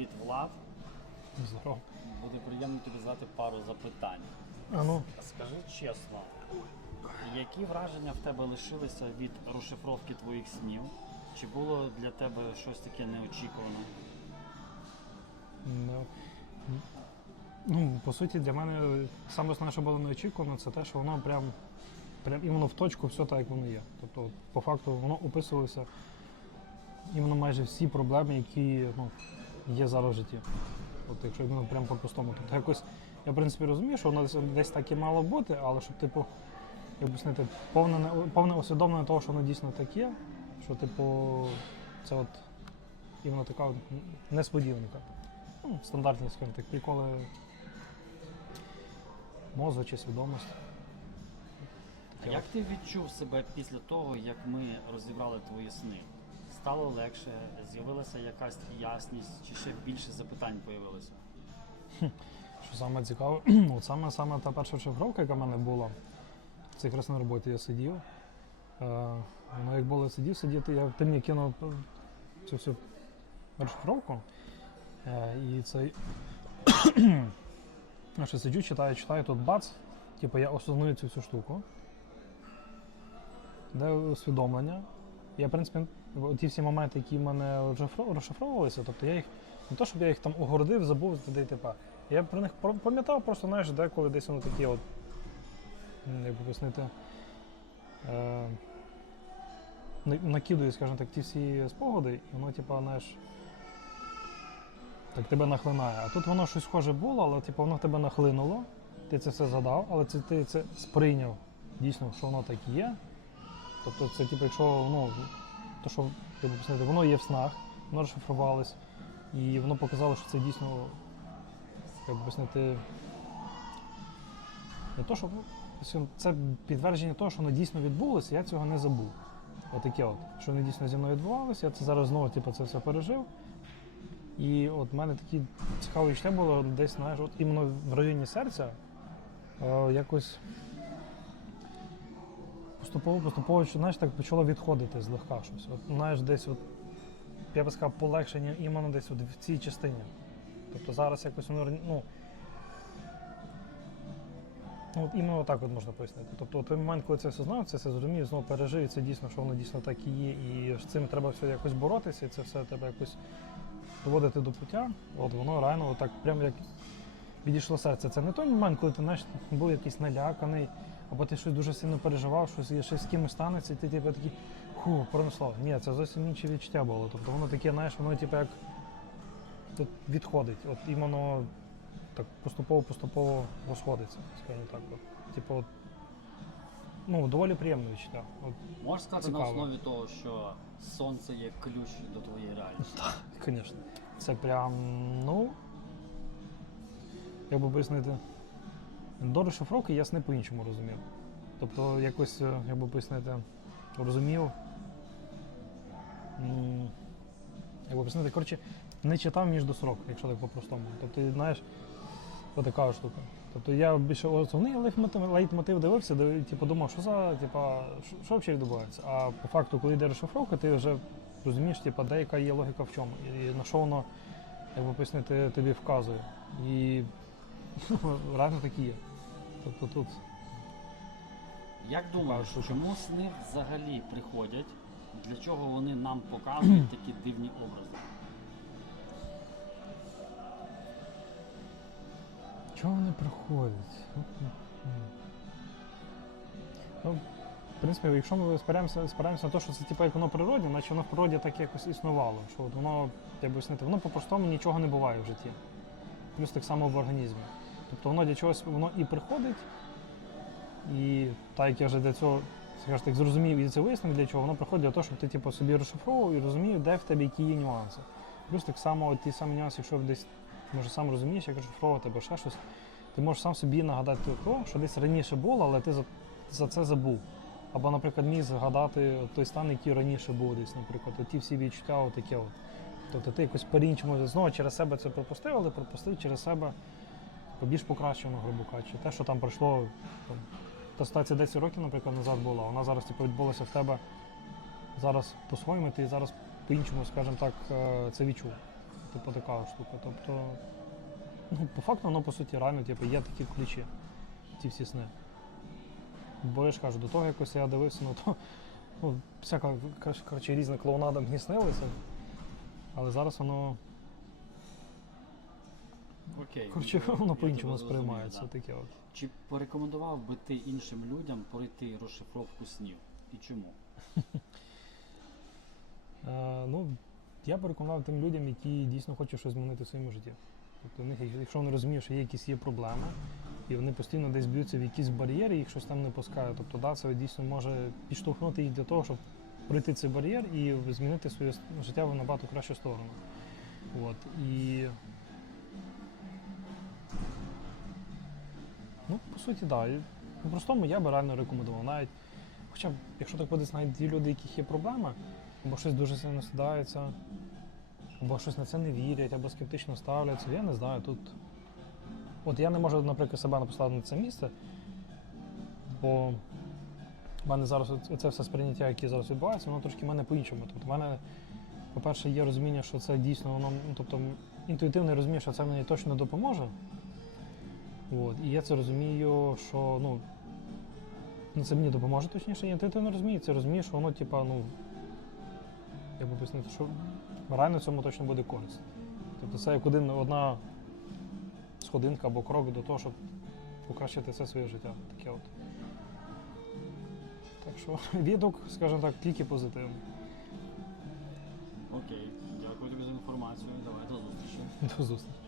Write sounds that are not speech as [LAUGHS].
Привіт, Влад. Здорово. Буде приємно тобі задати пару запитань. А ну, Скажи чесно, які враження в тебе лишилися від розшифровки твоїх снів? Чи було для тебе щось таке неочікуване? ну, ну, по суті, для мене саме основне, що було неочікувано, це те, що воно прям, прям іменно в точку все так, як воно є. Тобто, от, по факту, воно описувалося іменно майже всі проблеми, які ну, є зараз в житті. От якщо іменно прям по-простому. Тобто якось, я в принципі розумію, що воно десь, десь так і мало бути, але щоб, типу, як повне, повне усвідомлення того, що воно дійсно таке, що, типу, це от іменно така несподіванка. Ну, стандартні, скажімо так, приколи мозку чи свідомості. А як ти відчув себе після того, як ми розібрали твої сни? Стало легше, з'явилася якась ясність, чи ще більше запитань появилося? Що саме цікаве, [CLEARS THROAT] от саме, саме та перша шифровка, яка в мене була, це якраз на роботі я сидів. Е, ну, як було сидів, сидіти, я ти мені кинув цю всю розшифровку. Е, і цей. [CLEARS THROAT] Я сиджу, читаю, читаю, тут бац. Типу я осознаю цю всю штуку. Де усвідомлення. Я, в принципі, ті всі моменти, які в мене розшифровувалися, тобто я їх не то, щоб я їх там огородив, забув т.д. і т.п. Я про них пам'ятав, просто знаєш, деколи десь воно такі от, як би пояснити, е, на- накидує, скажімо так, ті всі спогади, і воно, типу, знаєш, так тебе нахлинає. А тут воно щось схоже було, але типу, воно тебе нахлинуло, ти це все згадав, але це, ти це сприйняв дійсно, що воно так є. Тобто це, типу, якщо ну, то, що як би воно є в снах, воно розшифрувалось, і воно показало, що це дійсно як би пояснити, не то, що ну, це підтвердження того, що воно дійсно відбулося, я цього не забув. Отаке от, що воно дійсно зі мною відбувалося, я це зараз знову типу, це все пережив. І от в мене такі цікаві відчуття було десь, знаєш, от іменно в районі серця е, якось поступово, поступово, знаєш, так почало відходити злегка щось. От, знаєш, десь от, я би сказав, полегшення іменно десь от в цій частині. Тобто зараз якось воно ну, ну, іменно так от можна пояснити. Тобто той момент, коли це все знав, це все зрозумів, знову пережив, і це дійсно, що воно дійсно так і є, і з цим треба все якось боротися, і це все треба якось доводити до пуття. От воно реально так прям як відійшло серце. Це не той момент, коли ти знаєш, був якийсь наляканий, або ти щось дуже сильно переживав, щось, щось з кимось станеться, і ти типу такий ху, пронесло. Ні, це зовсім інше відчуття було. Тобто воно таке, знаєш, воно типу як тут відходить. От іменно так поступово-поступово розходиться, скажімо так. От. Типу, от, ну, доволі приємне відчуття. От, Можеш сказати на основі того, що сонце є ключ до твоєї реальності? Звісно. Це прям, ну. Як би пояснити. До розшифровки я сни по-іншому розумів. Тобто якось, е, як би пояснити, розумів. Як би пояснити, коротше, не читав між до срок, якщо так по-простому. Тобто, знаєш, отака штука. Тобто я більше основний лейтмотив, дивився, типу, думав, що за, типа, що, взагалі відбувається. А по факту, коли йде розшифровка, ти вже розумієш, типу, де яка є логіка в чому. І на що воно, як би пояснити, тобі вказує. І реально такі є. Тобто тут Як думаєш, Така штука. чому сни взагалі приходять? Для чого вони нам показують [CLEARS THROAT] такі дивні образи? Чого вони приходять? Ну, в принципі, якщо ми спираємося, спираємося на те, що це типу, як воно природне, наче воно в природі так якось існувало. Що от воно, як би пояснити, воно по-простому нічого не буває в житті. Плюс так само в організмі. Тобто воно для чогось воно і приходить, і так як я вже для цього скажімо так, зрозумів і це вияснив, для чого воно приходить для того, щоб ти типу, собі розшифровував і розумів, де в тебе які є нюанси. Плюс так само ті самі нюанси, якщо десь може сам розумієш, як розшифровувати або ще щось, ти можеш сам собі нагадати то, що десь раніше було, але ти за, за це забув. Або, наприклад, міг згадати той стан, який раніше був десь, наприклад, ті всі відчуття, отаке от. Тобто ти якось по-іншому знову через себе це пропустив, але пропустив через себе більш покращено, грубо кажучи. Те, що там пройшло, там, та ситуація 10 років, наприклад, назад була, вона зараз типу, відбулася в тебе зараз по-своєму, ти зараз по-іншому, скажімо так, е, це відчув. Типу така штука. Тобто, ну, по факту воно по суті реально типу, є такі ключі, ці всі сни. Бо я ж кажу, до того якось я дивився, ну то ну, всяка кор- коротше, різна клоунада мені снилася. Але зараз воно, Окей. коротше, я- воно по-іншому зрозумів, сприймається. да. Таке от. Чи порекомендував би ти іншим людям пройти розшифровку снів? І чому? [LAUGHS] Е, ну, я переконав тим людям, які дійсно хочуть щось змінити в своєму житті. Тобто, в них, якщо вони розуміють, що є якісь є проблеми, і вони постійно десь б'ються в якісь бар'єри, їх щось там не пускає. Тобто, да, це дійсно може підштовхнути їх для того, щоб пройти цей бар'єр і змінити своє життя в набагато кращу сторону. От. І... Ну, по суті, так. Да. По-простому я би реально рекомендував. Навіть, хоча б, якщо так буде, навіть ті люди, яких є проблеми, або щось дуже сильно стидається, або щось на це не вірять, або скептично ставляться. Я не знаю, тут. От я не можу, наприклад, себе поставити на це місце, бо в мене зараз це все сприйняття, яке зараз відбувається, воно трошки в мене по-іншому. Тобто, в мене, по-перше, є розуміння, що це дійсно воно, ну, тобто інтуїтивно розумію, що це мені точно допоможе. От, і я це розумію, що ну, ну, це мені допоможе точніше, я інтуїтивно розумію, це розумію, що воно, типа, ну, як би пояснити, що реально цьому точно буде користь. Тобто це як один, одна сходинка або крок до того, щоб покращити все своє життя. Таке от. Так що [LAUGHS] відгук, скажімо так, тільки позитивний. Окей, інформацію. Давай до зустрічі. До зустрічі.